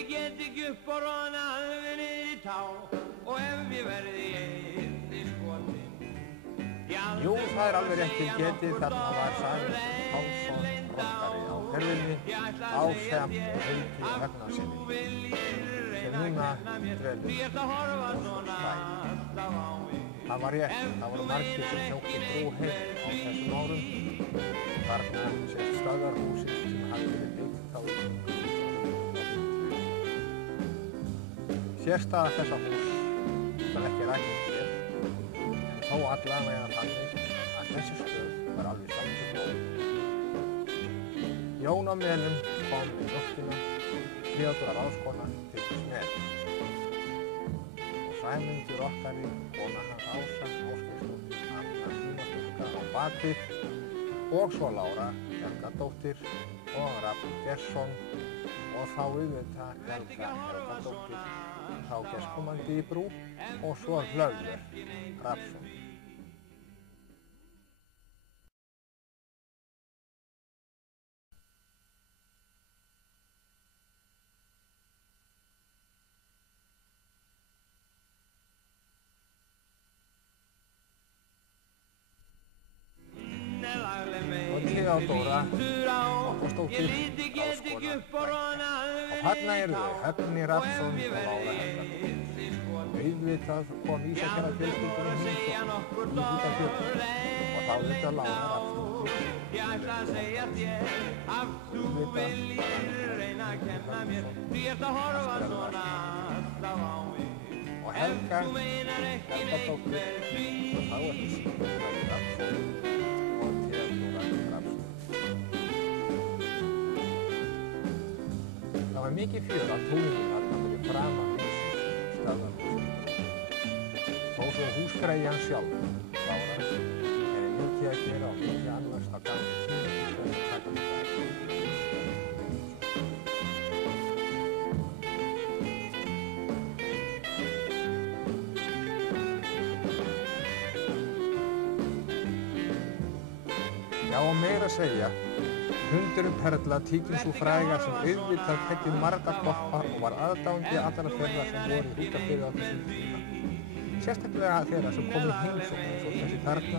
Ég get ekki upp og ronað niður í tá og ef ég verði einni skotin. Jú, það er alveg rétt til getið, þarna var Sæmundur Pálsson rokkari á ferðinni ásamt Hauki Högnasyni sem núna dvelur á Svæði. Það var rétt, það voru margir sem sóttu Brúheim á þessum árum. Þarna sést stöðvarhúsið sem hafði verið byggt þá í kringum 1920. Sérstaða þessa hús skal ekki rækja hér, en þó allavega þannig að þessi stöð var alveg samsögn. Jón á Melum kom í nóttina, Theodóra ráðskona fylgdist með. Og Sæmundur rokkari, kona hans Ása, Ásgeirsdóttir, Anna Tímastúlka á bakvið og svo Lára Helgadóttir og Rafn Gestsson og þá auðvitað Helga Helgadóttir, þá gestkomandi í Brú og svo Hlöðver Rafnsson. Theodóra Óttarsdóttir ráðskona og þarna eru þau Högni Rafnsson og Lára Helgadóttir. Auðvitað kom Ísafjarðarfjölskyldunni heimsókn í Hrútafjörð og þá auðvitað Lára Rafnsdóttir. Og Helga Helgadóttir og þá ekki síðan Rafnsson. Það var mikið fjör á túninu þarna fyrir framan húsið, stöðvarhúsið. Þó svo húsfreyjan sjálf, Lára, er mikið að gera og mikið annars á gamla tíma til þess að taka með það. Já, og meira að segja, Hundurinn Perla, tíkin sú fræga sem auðvitað tekið marga koppa og var aðdáandi allra þeirra sem voru í Hrútafirði á þessum tíma. Sérstaklega þeirra sem komu í heimsókn eins og þessi þarna,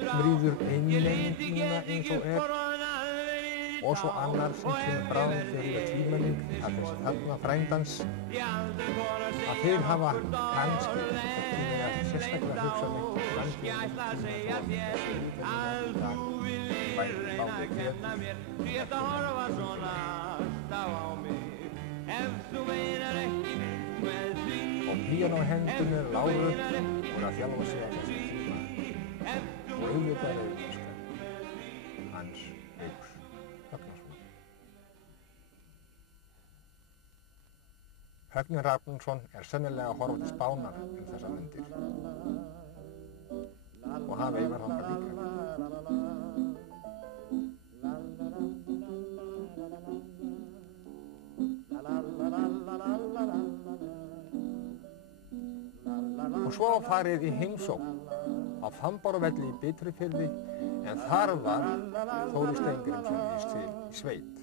sem ríður einleining núna eins og og svo annar sem kemur bráðum fyrir tímaning að þessi þarna frændans, að þeir hafa kannski sérstaklega hugsað og píanóhendurinn er Láru voru að þjálfa sig á þessum tíma og auðvitað er hans Hauks Högnason. Högni Rafnsson er sennilega að horfa til Spánar þessar mundir og hafa Einar þangað líka. Og svo farið í heimsókn á Fambáravelli í Bitrufirði en þar var Þórir Steingrímsson í sveit.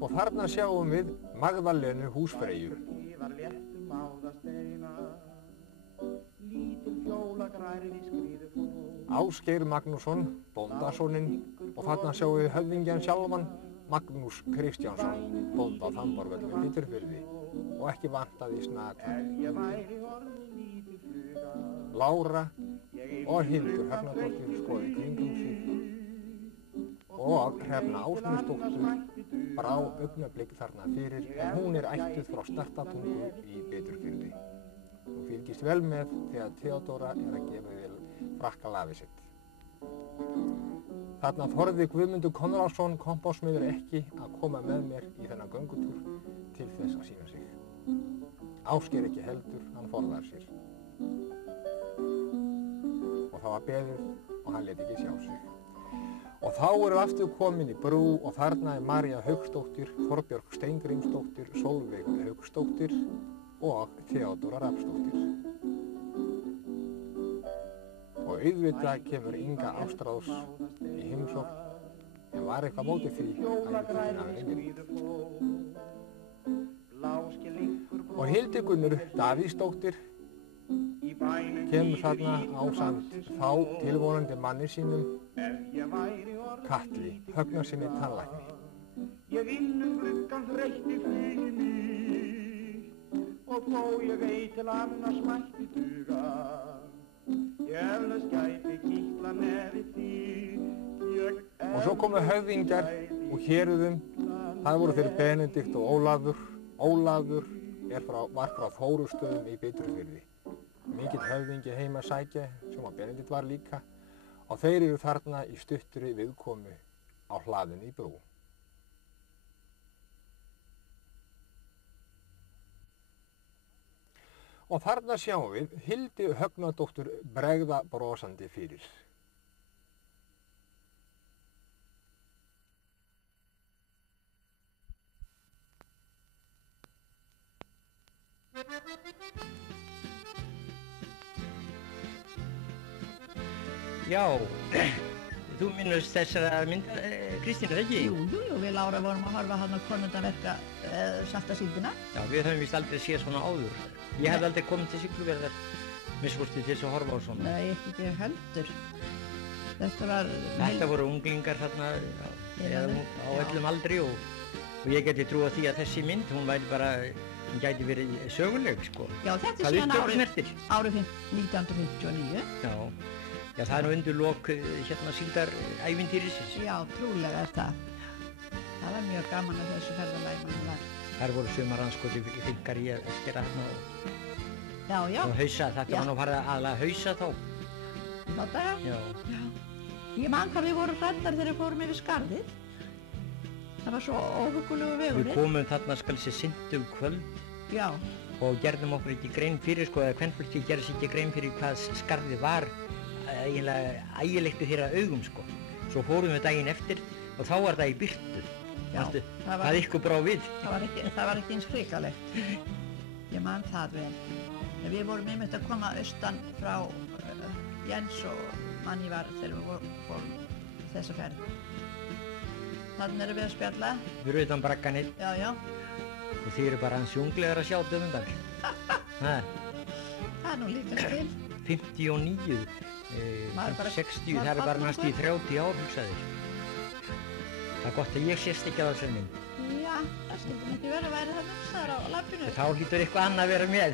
Og þarna sjáum við Magdalenu húsfreyju. Ásgeir Magnússon, bóndasoninn og þarna sjáum við höfðingjan sjálfan Magnús Kristjánsson, bónda á Fambáravelli í Bitrufirði og ekki vantaði snakkan. Lára og Hildur Högnadóttir skoði kringum sig og Hrefna Ásmundsdóttir brá augnablik þarna fyrir en hún er ættuð frá Snertatungu í Bitrufirði. Hún fylgist vel með þegar Theodóra er að gefa vel frakkalafið sitt. Þarna þorði Guðmundur Konráðsson kompásmiður ekki að koma með mér í þennan göngutúr til þess að sýna sig. Ásgeir ekki heldur, hann forðar sér. Og það var beðið og hann lét ekki sjá sig. Og þá erum við aftur komin í Brú og þarna er María Hauksdóttir, Þorbjörg Steingrímsdóttir, Sólveig Hauksdóttir og Theodóra Rafnsdóttir. Og auðvitað kemur Inga Ástráðs í heimsókn En var eitthvað mótið því ævintýrinu hafi unnið. Og Hildigunnur Davíðsdóttir kemur þarna ásamt þá tilvonandi manni sínum, Katli Högnasyni tannlækni. Ég vinn gluggan þreytti fyrir mig og þó ég ei til annars mætti duga. Ég eflaust gæti kitla nefið því. Og svo komu höfðingjar og héruðum. Það voru þeir Benedikt og Ólafur. Ólafur var frá Þórustöðum í Biturfirði. Mikill höfðingi heima að sækja, sem að Benedikt var líka. Og þeir eru þarna í stuttri viðkomu á hlaðinu í brú. Og þarna sjáum við Hildi Högnadóttur bregða brosandi fyrir. Já, þú minnust þessara mynd, Kristín, er það ekki? Jú, við Lára vorum að horfa hann á konundaverka Salta síldina. Já, við höfum vist aldrei séð svona áður. Ég hef aldrei komið til Siglufjarðar, minnst til þess að horfa á svona. Nei, ekki heldur. Þetta voru unglingar þarna á öllum aldri og ég geti trúið því að þessi mynd, hún gæti verið söguleg, sko. Já, þetta er síðan árið 1959. Já, það er nú undir lok síldarævintýrisins. Já, trúlega er það. Það var mjög gaman að þessu ferðalagi mann var. Þar voru sumarranskoti í fylgar í að skera þarna og hausa. Þetta var nú farið aðalega hausa þá. Í þá daga? Já. Ég man hvað við vorum hræddar þegar við fórum yfir skarðið. Það var svo óhuggulegu vegurinn. Við komum þarna seint kvöld. Já. Og gerðum okkur ekki grein fyrir, sko, eða kvenfólki gerði sér ekki grein fyrir hvað skarðið var eiginlega ægilegt við þeirra augum, sko. Svo fórum við daginn eftir og þá var það í birtu. Já, það ykkur brá við. Það var ekki eins hrikalegt. Ég man það vel. Við vorum einmitt að koma austan frá Jens og manni var þegar við fórum þessa ferð. Þannig erum við að spjalla. Við erum utan bragganir. Já. Og þið eru bara hans junglegar að sjá dömundar. Það er nú líka til. 59, 60, það er bara næstu í 30 ár, hugsaðir. Það er gott að ég sést ekki á þessari mynd. Já, það skildi ekki verið að væri það nefnstaður á lappinu. Þá hlýtur eitthvað annað að vera með.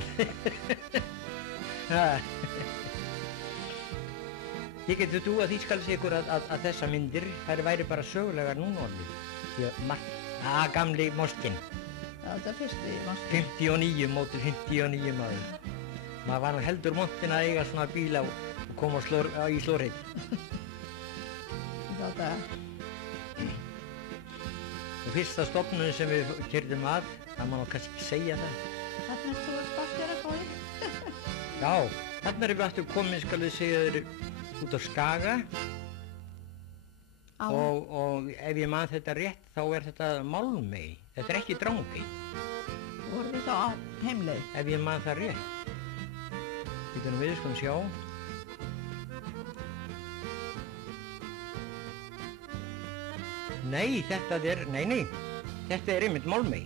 Ég geti trú að því skal segja ykkur að þessa myndir, þær væri bara sögulegar núna orðið. Því að gamli Moskinn. Já, þetta er fyrsti Moskinn. 59, mótið 59 maður. Maður var nú heldur montinn að eiga svona bíla og koma í slórheit. Þetta. Og fyrsta stofnun sem við keyrðum að, það má nú kannski ekki segja það. Þarna er þú sparkir að góði. Já, þarna erum við aftur komin, skal við segja þér, út á Skaga. Og ef ég man þetta rétt, þá er þetta Málmey. Þetta er ekki Drangey. Vorum við þá á heimleið? Ef ég man það rétt. Þetta nú við skulum sjá. Nei, þetta er einmitt Málmey.